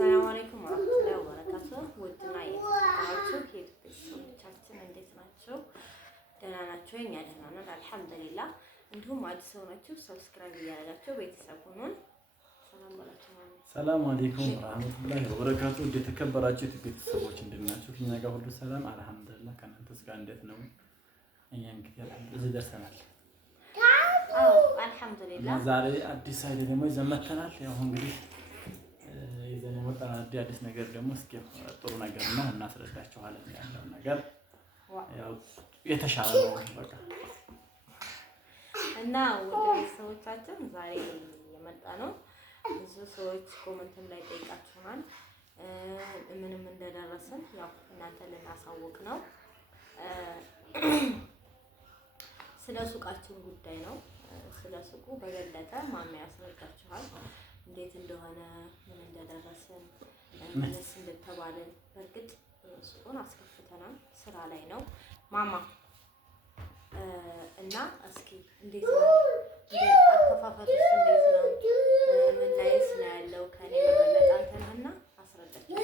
አሰላሙ አለይኩም ወራህመቱላሂ ወበረካቱህ። ውድና የተከበራችሁ ቤተሰቦቻችን እንዴት ናቸው? ደህና ናቸው? እኛ ደህና ነን አልሐምዱሊላህ። እንዲሁም አዲስ ሆናችሁ ሰብስክራይብ እያደረጋችሁ ቤተሰብ ሁኑን። ሰላም ባላችሁ ማለት ነው። ሰላም አለይኩም ወራህመቱላሂ ወበረካቱህ። የተከበራችሁ ቤተሰቦች እንዴት ናችሁ? እኛ ጋር ሁሉ ሰላም አልሐምዱሊላህ። ከእናንተስ ጋር እንዴት ነው? እኛ እንግዲህ እዚህ ደርሰናል። አዎ አልሐምዱሊላህ። ዛሬ አዲስ አይደል ደግሞ ይዘን መተናል። ያው እንግዲህ ይዘን የመጣን አዲስ ነገር ደግሞ እስኪ ጥሩ ነገር ነው እናስረዳችኋለን። ያለው ነገር ያው የተሻለ ነው በቃ እና ወደ ቤተሰቦቻችን ዛሬ የመጣ ነው። ብዙ ሰዎች ኮሜንትም ላይ ጠይቃችሁናል። ምንም እንደደረሰን ያው እናንተ ልናሳውቅ ነው። ስለ ሱቃችን ጉዳይ ነው። ስለ ሱቁ በበለጠ ማማ ያስረዳችኋል። እንዴት እንደሆነ ምን እንደደረሰን ምንስ እንደተባለን። በእርግጥ ሱቁን አስከፍተናል፣ ስራ ላይ ነው ማማ እና እስኪ እንዴት ነው አከፋፈሉስ እንዴት ነው? ምን ላይስ ነው ያለው? ከኔ በበለጠ አንተ ነህና አስረዳችሁ።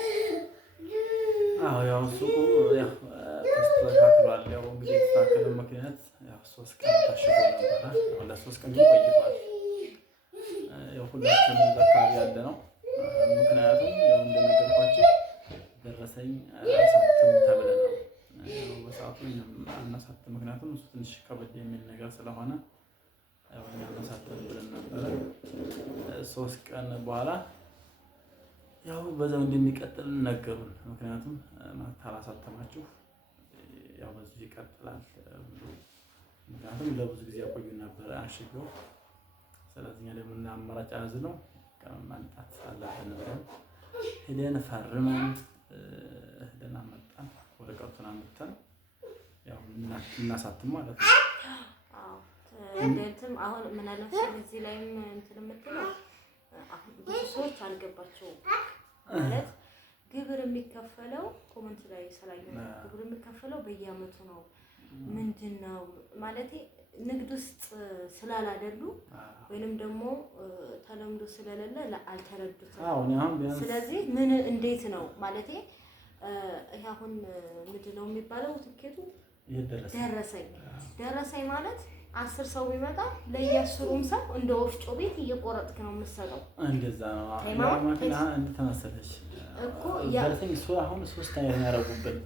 አዎ ያው ሱቁ ያው ተስተካክሏል። ያው እንግዲህ የተስተካከለ ምክንያት ያው 3 ቀን ታሽጎ ነበረ። ያው ለ3 ቀን ቆይቷል። ያው ሁላችንም እዛ አካባቢ ያለ ነው። ምክንያቱም ያው እንደነገርኳችሁ ደረሰኝ አሳትሙ ተብለን ነው በሰዓቱ አናሳትም። ምክንያቱም እሱ ትንሽ ከበድ የሚል ነገር ስለሆነ ያው እኛ አናሳትም ብለን ነበረ። 3 ቀን በኋላ ያው በዛው እንደሚቀጥል ነገሩን። ምክንያቱም ካላሳተማችሁ ያው በዚህ ይቀጥላል። ምክንያቱም ለብዙ ጊዜ ያቆዩ ነበር አሽገው። ስለዚህ እኛ ደግሞ አማራጭ ያዝነው ማምጣት አለብን ብለን ሄደን ፈርመን ሄደን አመጣን። ወረቀቱን አመጣን ያው እናሳትም ማለት ነው። አዎ እንዴትም አሁን ምን አለ እዚህ ላይም እንትን የምትለው አሁን ብዙ ሰዎች አልገባቸውም። ማለት ግብር የሚከፈለው ኮመንት ላይ ስላየሁ ግብር የሚከፈለው በየአመቱ ነው። ምንድነው ማለቴ ንግድ ውስጥ ስላላደሉ ወይንም ደግሞ ተለምዶ ስለሌለ አልተረዱትም። ስለዚህ ምን እንዴት ነው ማለቴ ይሄ አሁን ምንድነው የሚባለው ትኬቱ ደረሰኝ ማለት 10 ሰው ቢመጣ ለየአስሩም ሰው እንደ ወፍጮ ቤት እየቆረጥክ ነው የምትሰጠው። እንደዛ ነው ማለት አንተ ተመሰለሽ እኮ ደረሰኝ እሱ አሁን 3 አይነት ያረጉብን።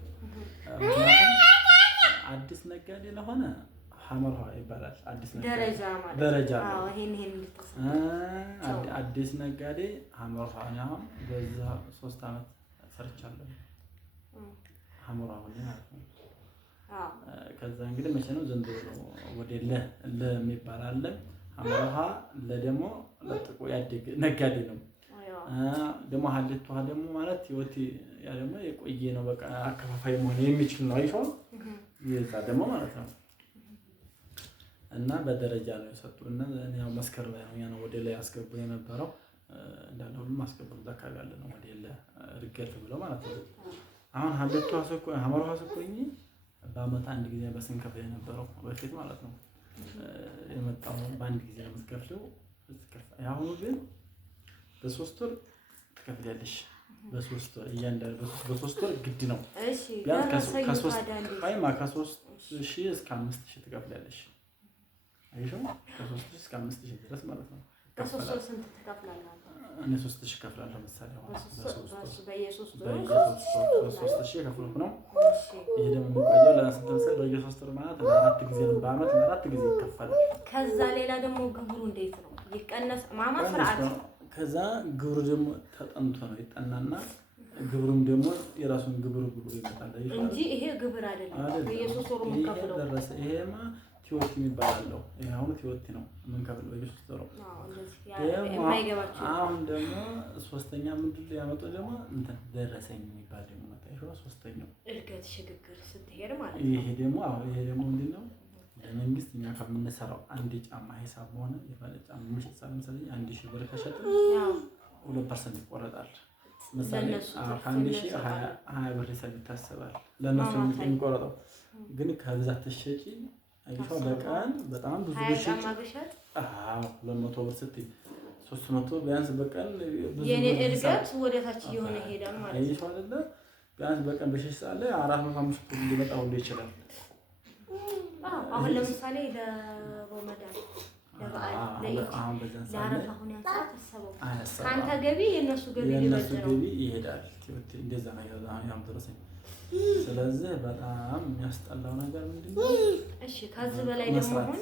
አዲስ ነጋዴ ለሆነ ሐመርሃ ይባላል። አዲስ ነጋዴ ደረጃ አዎ ይሄን አዲስ ነጋዴ ሐመርሃ ነው። በዛ 3 አመት ሰርቻለሁ ሐመርሃ ነው ማለት ነው። ከዛ እንግዲህ መቼ ነው ዘንድሮ ነው ወደ ለሚባል አለ። ሐመርሃ ለደሞ ለጥቆ ያደገ ነጋዴ ነው። ደሞ ሀለቷ ደሞ ማለት ህይወት ያ ደሞ የቆየ ነው። በቃ አከፋፋይ መሆን የሚችል ነው። አይሾ ይዛ ደሞ ማለት ነው። እና በደረጃ ነው የሰጡና ያው መስከር ላይ ነው ያው ወደ ላይ አስገቡ የነበረው እንዳለ ሁሉም አስገቡ አካባቢ ያለ ነው ወደ ርገት ብለው ማለት ነው። አሁን ሀለቷ ሰቆ ሐመርሃ ሰቆኝ በአመት አንድ ጊዜ በስንከፍል የነበረው በፊት ማለት ነው። የመጣው በአንድ ጊዜ ነው የምትከፍለው። አሁን ግን በ3 ወር ትከፍያለሽ። በ3 ወር እያንዳንዱ በ3 ወር ግድ ነው። እሺ ከ3ሺህ እስከ 5ሺህ ትከፍያለሽ። አይሾ ከ3ሺህ እስከ 5ሺህ ድረስ ማለት ነው። ከ3 ወር ስንት ትከፍላለህ? እኔ 3000 እከፍላለሁ። ለምሳሌ በ3ሺህ ከፍሎክ ነው። ይሄ ደግሞ የሚቆየው ለስንት በየ3 ወር ማለት ለ4 ጊዜ ነው። በአመት ለ4 ጊዜ ይከፈላል። ከዛ ሌላ ደግሞ ግብሩ እንዴት ነው ይቀነስ? ማማ ስርዓት ከዛ ግብሩ ደግሞ ተጠንቶ ነው ይጠናና ግብሩም ደግሞ የራሱን ግብሩ ይመጣል እንጂ ይሄ ግብር አይደለም። በየ3 ወሩ የምንከፍለው ደረሰ። ይሄማ ቲዮቲ የሚባለው ይሄ አሁን ቲዮቲ ነው የምንከፍለው በየ3 ወሩ። አሁን ደግሞ ሶስተኛ ምንድን ነው ያመጣው ደግሞ እንትን ደረሰኝ የሚባል ደግሞ መጣ። ይሄ ሶስተኛው እድገት ሽግግር ስትሄድ ማለት ነው። ይሄ ደግሞ ምንድነው ለመንግስት እኛ ከምንሰራው አንድ ጫማ ሂሳብ ሆነ የባለ ጫማ ምሽት ለምሳሌ 1000 ብር ከሸጥን 2% ይቆረጣል። ምሳሌ ከ1000 20 ብር ሂሳብ ይታሰባል ለነሱ የሚቆረጠው። ግን ከብዛት ተሸጪ አይቷ በቀን በጣም ብዙ ብር ሸጪ 200 ብር ስትይ 300 ቢያንስ በቀን የኔ እድገት ወደ ታች እየሆነ ይሄዳል ማለት ነው አይደለ? ቢያንስ በቀን በሽሽ ሰዓት ላይ 400-500 ሊመጣ ሁሉ ይችላል። አሁን ለምሳሌ ለሮመዳን ለበዓል ለአረፋ አሁን ያንሳተሰበው ካንተ ገቢ የነሱ ገቢ ሊበልጥ ነው ይሄዳል። እንደዛ ነው ያም ድረሰኝ። ስለዚህ በጣም የሚያስጠላው ነገር ምንድነው? እሺ ከዚህ በላይ ደግሞ አሁን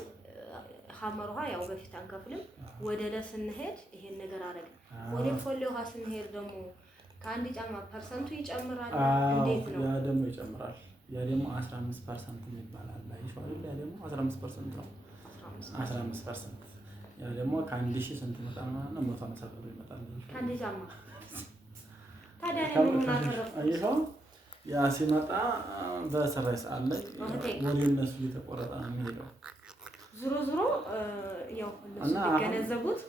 ሐመር ውሃ ያው በፊት አንከፍልም። ወደ ለ ስንሄድ ይሄን ነገር አደረግን። ወደ ፎሌ ውሃ ስንሄድ ደግሞ ከአንድ ጫማ ፐርሰንቱ ይጨምራል። እንዴት ነው? ያ ደግሞ ይጨምራል። ያ ደግሞ 15% ይባላል። አይሻል ያ ደግሞ 15% ነው። 15% ያ ደግሞ ከአንድ ሺህ ስንት ይመጣል ማለት ነው? 150 ብር ይመጣል ከአንድ ጫማ። ታዲያ ነው ምን አተረፈው? ያ ሲመጣ በሰራይ ሰዓት ላይ ወደ እነሱ እየተቆረጠ ነው የሚሄደው። ዙሮ ዙሮ ያው እነሱ ሊገነዘቡት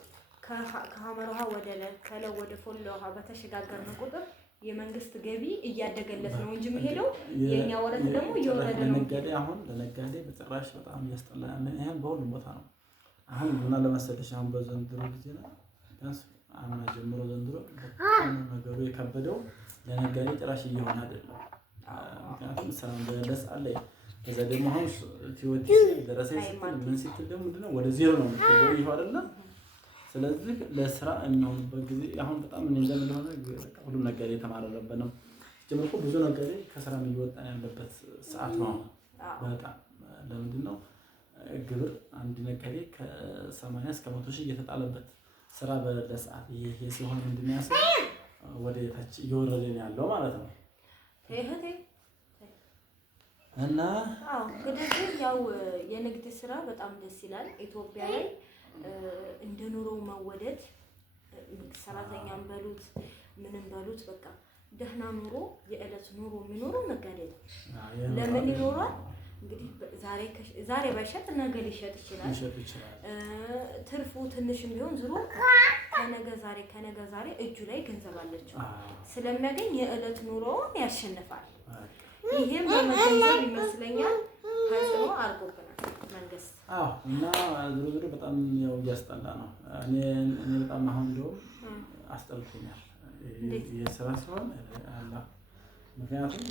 ከሐመር ውሃ ወደ ለከለ ወደ ፎሌ ውሃ በተሸጋገርን ቁጥር የመንግስት ገቢ እያደገለት ነው እንጂ የሚሄደው የኛ ወረት ደግሞ እየወረደ ነው። ለነጋዴ አሁን ለነጋዴ በጭራሽ በጣም እያስጠላ ነው። ይሄን በሁሉም ቦታ ነው። አሁን ምን ለመሰለሽ አሁን በዘንድሮ ጊዜ ነው ቢያንስ አምና ጀምሮ ዘንድሮ በጣም ነገሩ የከበደው ለነጋዴ ጭራሽ እየሆነ አይደለም። ምክንያቱም ሰላም በለስ አለ ከዛ ደግሞ አሁን ቲዮቲ ደረሰ ሲል ምን ሲል ደግሞ ምንድነው ወደ ዜሮ ነው የሚገባው ይሄው አይደለም። ስለዚህ ለስራ የሚሆንበት ጊዜ አሁን በጣም ምን እንደሆነ ሁሉም ነጋዴ የተማረረበት ነው። ጀምሮ ብዙ ነጋዴ ከስራ እየወጣ ያለበት ሰዓት ነው። በጣም ለምንድን ነው ግብር አንድ ነጋዴ ከ80 እስከ 100 ሺህ እየተጣለበት ስራ በለሰዓት ይሄ ሲሆን ምንድነው ያሰው ወደ ታች እየወረደ ነው ያለው ማለት ነው። እና እንግዲህ ያው የንግድ ስራ በጣም ደስ ይላል። ኢትዮጵያ ላይ እንደ ኑሮ መወደድ ሰራተኛም በሉት ምንም በሉት በቃ ደህና ኑሮ የዕለት ኑሮ የሚኖረው ነጋዴ ነው። ለምን ይኖራል? እንግዲህ ዛሬ ባይሸጥ ነገ ሊሸጥ ይችላል። ትርፉ ትንሽም ቢሆን ዝሮ ከነገ ዛሬ እጁ ላይ ገንዘብ አለችው ስለሚያገኝ የዕለት ኑሮውን ያሸንፋል። ይሄም በመገንዘብ ይመስለኛል ተጽዕኖ አድርጎብናል መንግስት። እና ዝሮ በጣም ያው እያስጠላ ነው። እኔ በጣም አሁን እንደውም አስጠልቶኛል የስራ ሲሆን አላ ምክንያቱም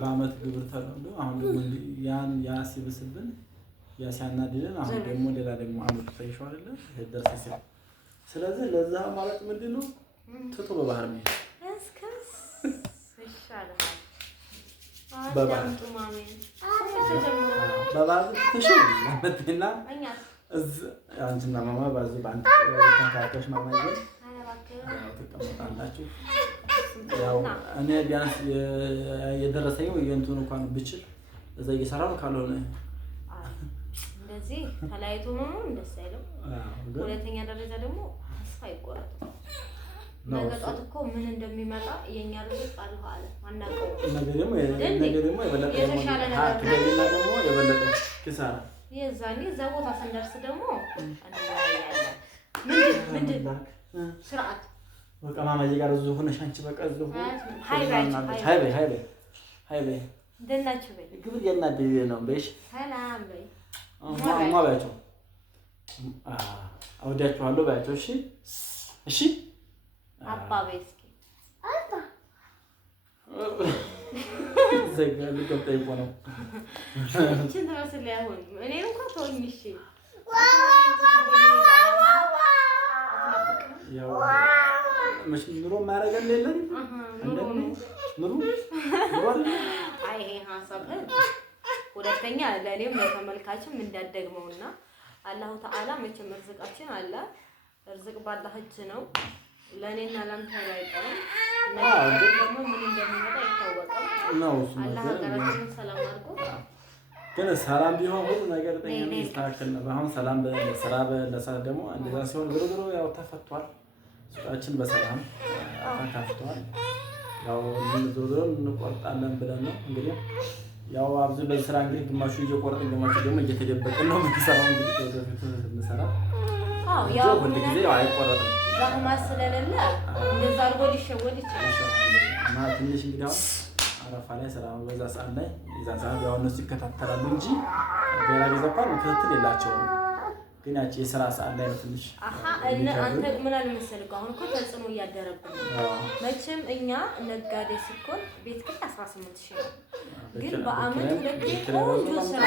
በአመት ግብር ተለምዶ አሁን ደግሞ ያ ሲብስብን ያ ሲያናድደን አሁን ደግሞ ሌላ ደግሞ አመት ፈይሻው አይደለ ደርሰ ሲል ስለዚህ ለዛ ማለት ምንድነው ትቶ በባህር ነው እስከስ ይሻላል በባህር ትሽው ለምትና አንቺና ማማ ባዚ ባንድ ተንካቶሽ ማማ ይዘን ተቀምጣላችሁ። ያው እኔ ቢያንስ የደረሰኝ የእንቱን እንኳን ብችል እዛ እየሰራሁ ካልሆነ እንደዚህ ተለያይቶ መሆኑ ደስ አይልም። ሁለተኛ ደረጃ ደግሞ ተስፋ አይቆረጥም። ነገ ጧት እኮ ምን እንደሚመጣ የኛ ልጅ አልሆ አለ ማናቀው ነገር ደግሞ የበለጠ ደግሞ የበለጠ ኪሳራ የዛኔ እዛ ቦታ ስንደርስ ደግሞ እንወያያለን። ምንድን ስርዓት በቃ ማማዬ ጋር እዚሁ ሆነሽ አንቺ በቃ እዚሁ ሃይ በይ እንደናችሁ በይ ግብር ያናደደ ነው በይሽ ሰላም በይ አማ ባያቸው አውዳችኋለሁ ባያቸው እሺ እሺ አባ በይ እስኪ ዘጋል ከታይ ነው እቺ ተመስለ ያሁን እኔ እንኳን ተወኝ እሺ ያው መሽ ኑሮ ማረጋል የለም ኑሮ አይ ይሄ ሐሳብ ሁለተኛ ለኔም ለተመልካችም እንዳደግመውና አላሁ ተዓላ መቼም ርዝቃችን አለ ርዝቅ ባላህ እጅ ነው። ለኔና ላንተ አይቀርም። ደግሞ ምን እንደሚመጣ ይታወቃል ነው አላህ ሀገራችንን ሰላም አድርጎ ግን ሰላም ቢሆን ሁሉ ነገር ጠይቀን ይስተካከል ነበር። አሁን ሰላም በስራ በለሰዓት ደግሞ እንደዛ ሲሆን ዝሮ ያው ተፈቷል። ሱቃችን በሰላም ተከፍቷል። ያው ዝሮ እንቆርጣለን ብለን ነው እንግዲህ ያው አብዙ በስራ እንግዲህ ግማሹ እየቆረጥን ግማሹ ደግሞ እየተደበቅን ነው የምንሰራው። እንግዲህ ወደፊት እንሰራ ያው ሁሉ ጊዜ ያው አይቆረጥም ዛህማ ስለሌለ እንደዛ አድርጎ ሊሸወድ ይችላል። እና ትንሽ እንግዲህ አሁን አረፋ ላይ ስራ በዛ ሰዓት ላይ እዛ ሰዓት ያው እነሱ ይከታተላሉ እንጂ ሌላ ጊዜ እንኳን ክትትል የላቸውም። ግን ያቺ የስራ ሰዓት ላይ ነው ትንሽ አንተ ምን አለ መሰለህ አሁን እኮ ተጽዕኖ እያደረብን ነው። መቼም እኛ ነጋዴ ሲኮን ቤት ግን 18000 ነው። ግን በአመት ሁለቴ ቆንጆ ስራ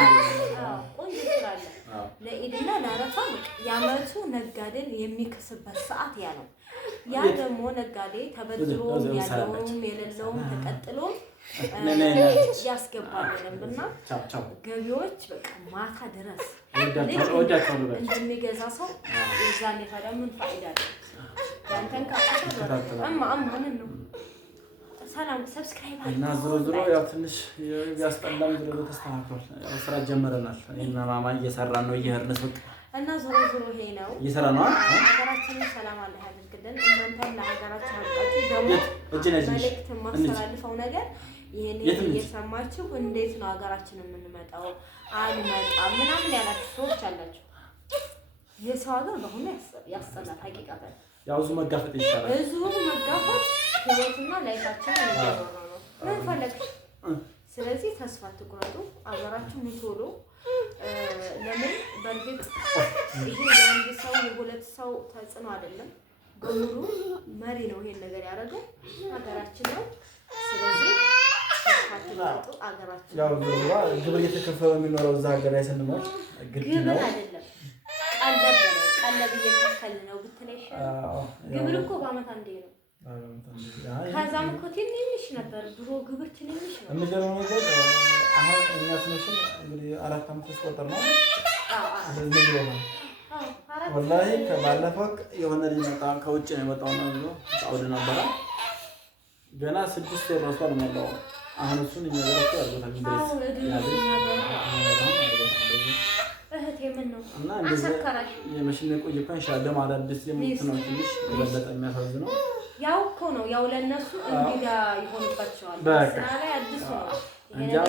አለ ለኢድና ለአረፋ የአመቱ ነጋዴን የሚከስበት ሰዓት ያ ነው። ያ ደግሞ ነጋዴ ተበድሮም ያለውም የሌለውም ተቀጥሎም ያስገባል እና ገቢዎች በቃ ማታ ድረስ እንደሚገዛ ሰው የዛኔ ታዲያ ምን ፋይዳ አለው? ያንተን ካጣጣ ነው። ሰላም ሰብስክራይብ እና ዞሮ ያው ትንሽ ያስጠላም ዞሮ ተስተካክሏል። ያው ስራ ጀምረናል። እና ማማ እየሰራን ነው እየሄድን ሱቅ እና ዞሮ ይሄ ነው እየሰራ ነው። ሀገራችንን ሰላም አለ ያድርግልን። እናንተም ለሀገራችን አብቃችሁ። ደግሞ መልእክት የማስተላልፈው ነገር ይሄን እየሰማችሁ እንዴት ነው ሀገራችን የምንመጣው አልመጣም ምናምን ያላችሁ ሰዎች አላችሁ። የሰው ሀገር በሆነ ያስጠላል። ሀቂቃተን ያው እዚሁ መጋፈጥ ይሻላል። እዚሁ መጋፈጥ ህይወትና ላይፋችን እየኖረ ነው። ምን ፈለግሽ? ስለዚህ ተስፋ አትቁረጡ። ሀገራችሁ ቶሎ ለምን በእርግጥ ይሄ የአንድ ሰው የሁለት ሰው ተጽዕኖ አይደለም። በሙሉ መሪ ነው ይሄን ነገር ያደረገው ሀገራችን ነው። ስለዚህ ያው ግብር እየተከፈለ የሚኖረው እዛ ሀገር ላይ ስንኖር ግድ ነው አይደለም። ቀለብ እየከፈልን ነው ብትለሽ ግብር እኮ በአመት አንዴ ነው። ከዛም እኮ ትንሽ ነበር ድሮ ግብር ትንሽ ነው። የሚገርመው ነገር አሁን እኛ ትንሽም እንግዲህ 4 አመት ተቆጠር ነው። ወላሂ ከባለፈው የሆነ ልጅ መጣ ከውጭ ነው የመጣው ነው ሳውዲ ነበረ ገና 6 ወር ራሱ አልሞላው። አሁን እሱን እየዘረፈ ያርጎታል እህቴ ምን ነው እና እንደዚህ የመሽነ ቆይ እንኳን ሻለ ማለት ደስ የምትነው ትንሽ የበለጠ የሚያሳዝነው ያው እኮ ነው ያው ለነሱ እንግዳ ይሆንባቸዋል። ስራ ላይ አዲስ ነው እንጃው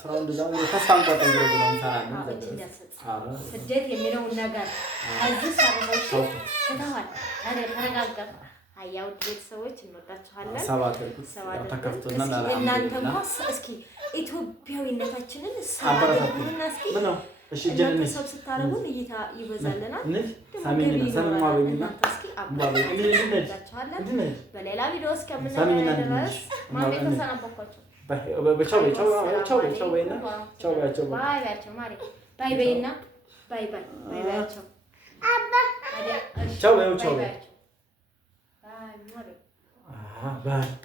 ስራው እንደዛ ነው። ተስፋን ቆጠን ነው እንሰራለን። ስደት የሚለው ነገር አዲስ አበባው ተታዋል አረ ተረጋጋ። አያው ቤተሰቦች እንወዳችኋለን። ሰባት ተከፍቶና እናንተም እስኪ ኢትዮጵያዊነታችንን ሰላምና እስኪ እሺ ጀነን ሰብስታረጉን እይታ ይበዛልናል። ሳሚና ሰላም አበይና በሌላ ቪዲዮ እስከምንገናኝ ድረስ ማሜ ተሰናበኳቸው። ቻው በይና ቻው ባያቸው ባያቸው ማሪ ባይ በይና ባይ ባያቸው አባ ቻው ባያቸው ባይ ማሪ በቃ